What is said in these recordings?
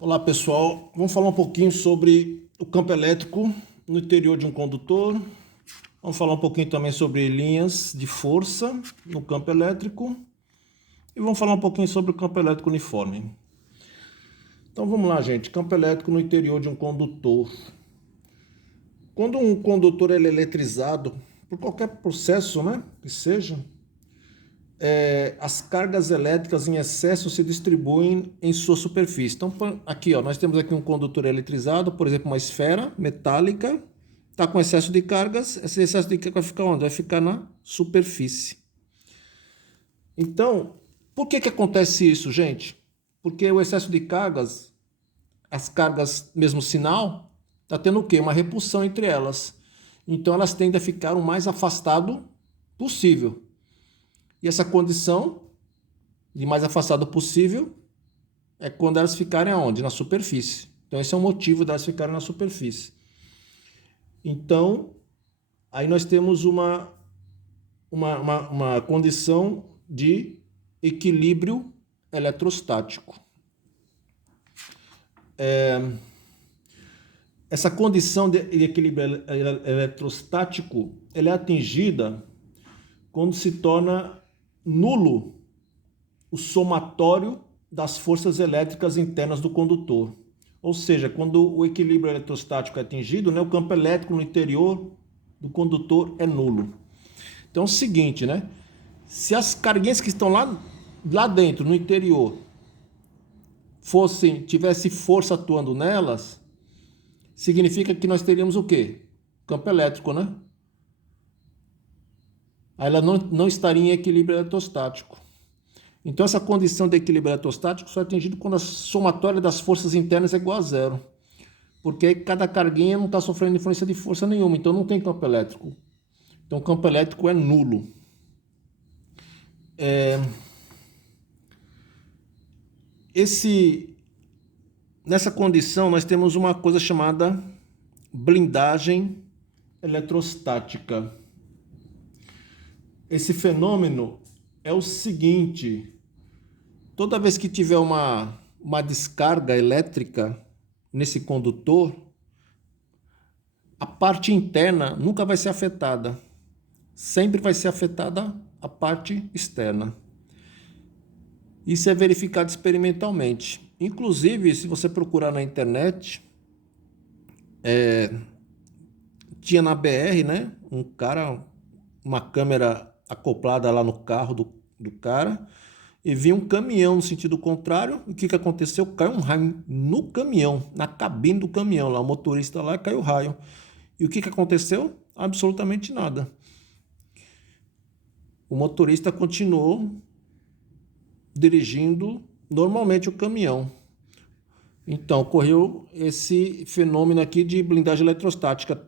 Olá pessoal, vamos falar um pouquinho sobre o campo elétrico no interior de um condutor. Vamos falar um pouquinho também sobre linhas de força no campo elétrico. E vamos falar um pouquinho sobre o campo elétrico uniforme. Então vamos lá, gente. Campo elétrico no interior de um condutor. Quando um condutor ele é eletrizado, por qualquer processo, né, que seja, as cargas elétricas em excesso se distribuem em sua superfície. Então, aqui, ó, nós temos aqui um condutor eletrizado, por exemplo, uma esfera metálica, está com excesso de cargas, esse excesso de carga vai ficar onde? Vai ficar na superfície. Então, por que acontece isso, gente? Porque o excesso de cargas, as cargas, mesmo sinal, está tendo o quê? Uma repulsão entre elas. Então, elas tendem a ficar o mais afastado possível. E essa condição de mais afastado possível é quando elas ficarem aonde? Na superfície. Então esse é o motivo delas ficarem na superfície. Então, aí nós temos uma condição de equilíbrio eletrostático. Essa condição de equilíbrio eletrostático ela é atingida quando se torna nulo o somatório das forças elétricas internas do condutor. Ou seja, quando o equilíbrio eletrostático é atingido, né, o campo elétrico no interior do condutor é nulo. Então é o seguinte, né? Se as carguinhas que estão lá dentro, no interior, tivesse força atuando nelas, significa que nós teríamos o quê? Campo elétrico, né? Aí ela não estaria em equilíbrio eletrostático. Então essa condição de equilíbrio eletrostático só é atingida quando a somatória das forças internas é igual a zero. Porque cada carguinha não está sofrendo influência de força nenhuma, então não tem campo elétrico. Então o campo elétrico é nulo. Nessa condição nós temos uma coisa chamada blindagem eletrostática. Esse fenômeno é o seguinte: toda vez que tiver uma descarga elétrica nesse condutor, a parte interna nunca vai ser afetada. Sempre vai ser afetada a parte externa. Isso é verificado experimentalmente. Inclusive, se você procurar na internet, tinha na BR, né? Um cara, uma câmera acoplada lá no carro do cara, e vinha um caminhão no sentido contrário. E o que aconteceu? Caiu um raio no caminhão, na cabine do caminhão, lá o motorista lá, caiu o raio. E o que aconteceu? Absolutamente nada. O motorista continuou dirigindo normalmente o caminhão. Então, ocorreu esse fenômeno aqui de blindagem eletrostática.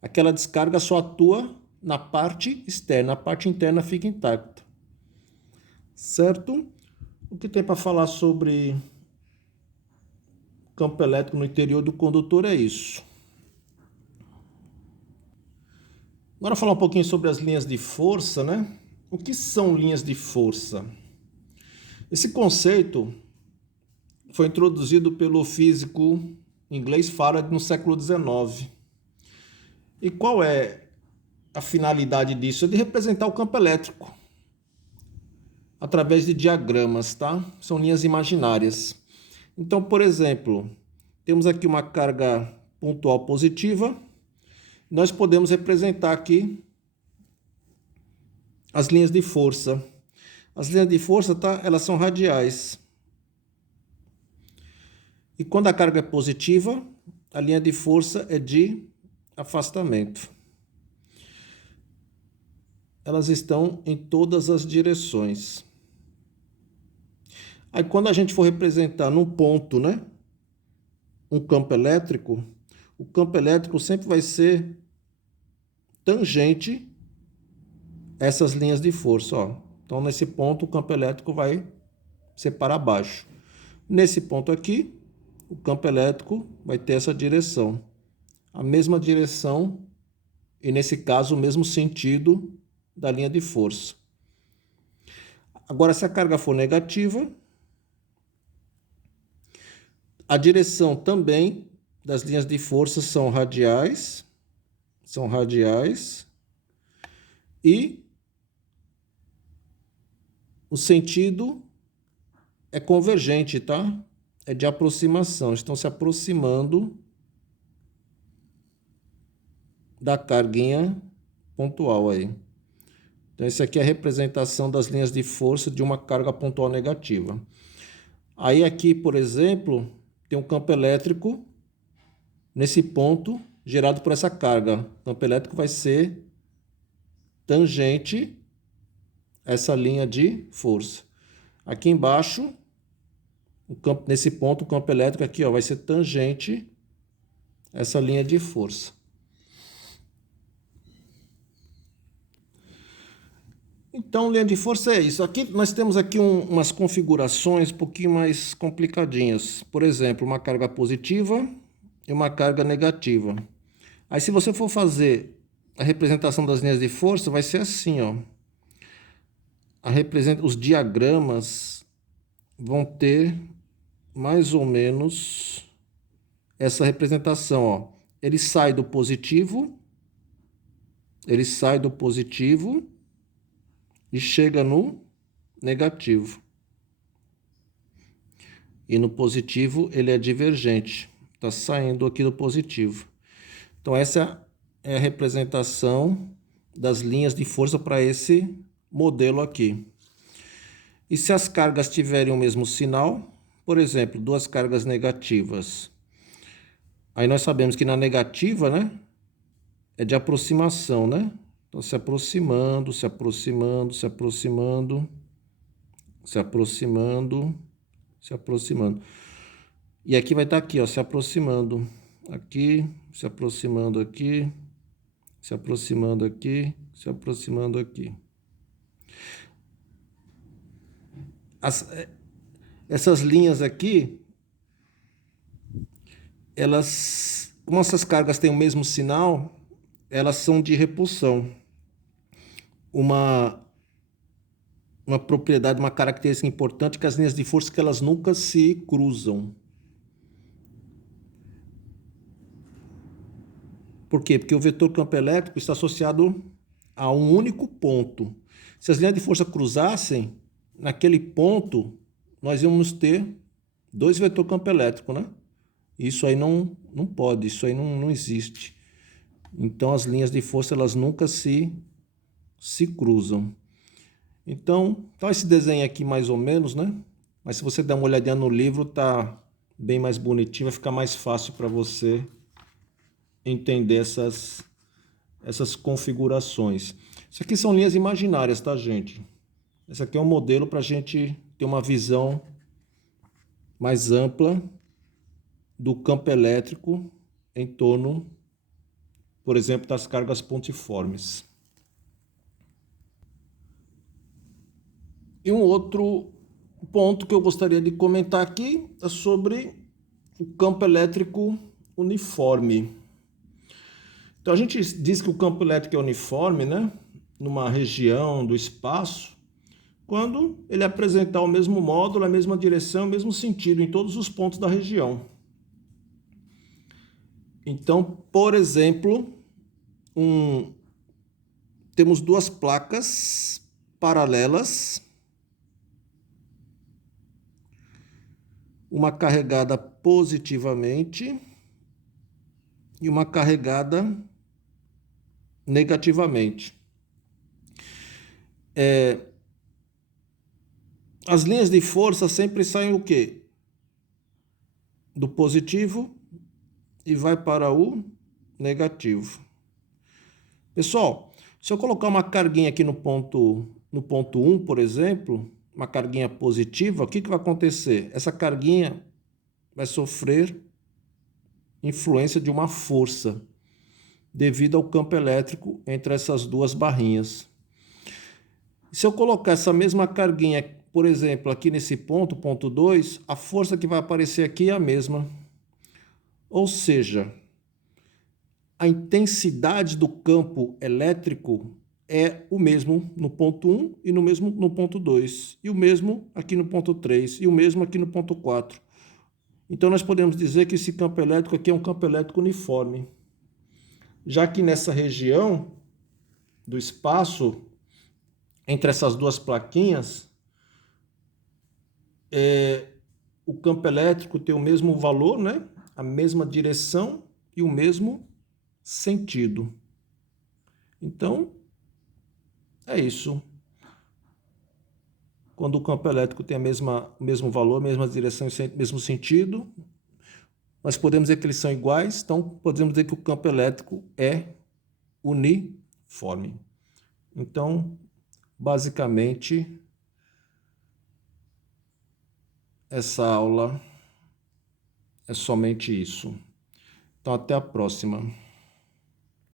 Aquela descarga só atua na parte externa, a parte interna fica intacta. Certo? O que tem para falar sobre campo elétrico no interior do condutor é isso. Agora falar um pouquinho sobre as linhas de força, né? O que são linhas de força? Esse conceito foi introduzido pelo físico inglês Faraday no século XIX. E qual é a finalidade disso? É de representar o campo elétrico através de diagramas, tá? São linhas imaginárias. Então, por exemplo, temos aqui uma carga pontual positiva. Nós podemos representar aqui as linhas de força. As linhas de força, tá? Elas são radiais. E quando a carga é positiva, a linha de força é de afastamento. Elas estão em todas as direções. Aí quando a gente for representar num ponto, né, um campo elétrico, o campo elétrico sempre vai ser tangente a essas linhas de força, ó. Então nesse ponto o campo elétrico vai ser para baixo. Nesse ponto aqui, o campo elétrico vai ter essa direção. A mesma direção e nesse caso o mesmo sentido da linha de força. Agora se a carga for negativa, A direção também das linhas de força são radiais, e o sentido é convergente, tá? É de aproximação, estão se aproximando da carguinha pontual aí. Então, essa aqui é a representação das linhas de força de uma carga pontual negativa. Aí aqui, por exemplo, tem um campo elétrico nesse ponto gerado por essa carga. O campo elétrico vai ser tangente a essa linha de força. Aqui embaixo, nesse ponto, o campo elétrico aqui, ó, vai ser tangente a essa linha de força. Então, linha de força é isso. Aqui nós temos aqui umas configurações um pouquinho mais complicadinhas. Por exemplo, uma carga positiva e uma carga negativa. Aí, se você for fazer a representação das linhas de força, vai ser assim, ó. Os diagramas vão ter mais ou menos essa representação, ó. Ele sai do positivo e chega no negativo. E no positivo ele é divergente, está saindo aqui do positivo. Então essa é a representação das linhas de força para esse modelo aqui. E se as cargas tiverem o mesmo sinal, por exemplo, duas cargas negativas, aí nós sabemos que na negativa, né, é de aproximação, né? Então, se aproximando, se aproximando, se aproximando, se aproximando, se aproximando. E aqui vai estar aqui, ó, se aproximando aqui, se aproximando aqui, se aproximando aqui, se aproximando aqui. Essas linhas aqui, elas, como essas cargas têm o mesmo sinal, elas são de repulsão. Uma propriedade, uma característica importante é que as linhas de força que elas nunca se cruzam. Por quê? Porque o vetor campo elétrico está associado a um único ponto. Se as linhas de força cruzassem, naquele ponto, nós íamos ter dois vetores campo elétrico, né? Isso aí não pode, isso aí não existe. Então, as linhas de força, elas nunca se cruzam. Então, esse desenho aqui mais ou menos, né? Mas se você der uma olhadinha no livro, tá bem mais bonitinho, vai ficar mais fácil para você entender essas configurações. Isso aqui são linhas imaginárias, tá, gente? Esse aqui é um modelo para a gente ter uma visão mais ampla do campo elétrico em torno, por exemplo, das cargas pontiformes. E um outro ponto que eu gostaria de comentar aqui é sobre o campo elétrico uniforme. Então a gente diz que o campo elétrico é uniforme, né, numa região do espaço, quando ele apresentar o mesmo módulo, a mesma direção, o mesmo sentido em todos os pontos da região. Então, por exemplo, temos duas placas paralelas, uma carregada positivamente e uma carregada negativamente. As linhas de força sempre saem o quê? Do positivo e vai para o negativo. Pessoal, se eu colocar uma carguinha aqui no ponto 1, por exemplo, uma carguinha positiva, o que vai acontecer? Essa carguinha vai sofrer influência de uma força devido ao campo elétrico entre essas duas barrinhas. Se eu colocar essa mesma carguinha, por exemplo, aqui nesse ponto 2, a força que vai aparecer aqui é a mesma. Ou seja, a intensidade do campo elétrico é o mesmo no ponto 1 e no mesmo no ponto 2. E o mesmo aqui no ponto 3. E o mesmo aqui no ponto 4. Então, nós podemos dizer que esse campo elétrico aqui é um campo elétrico uniforme, já que nessa região do espaço, entre essas duas plaquinhas, o campo elétrico tem o mesmo valor, né? A mesma direção e o mesmo sentido. Então, é isso. Quando o campo elétrico tem o mesmo valor, mesma direção e mesmo sentido, nós podemos dizer que eles são iguais, então podemos dizer que o campo elétrico é uniforme. Então, basicamente, essa aula é somente isso. Então, até a próxima.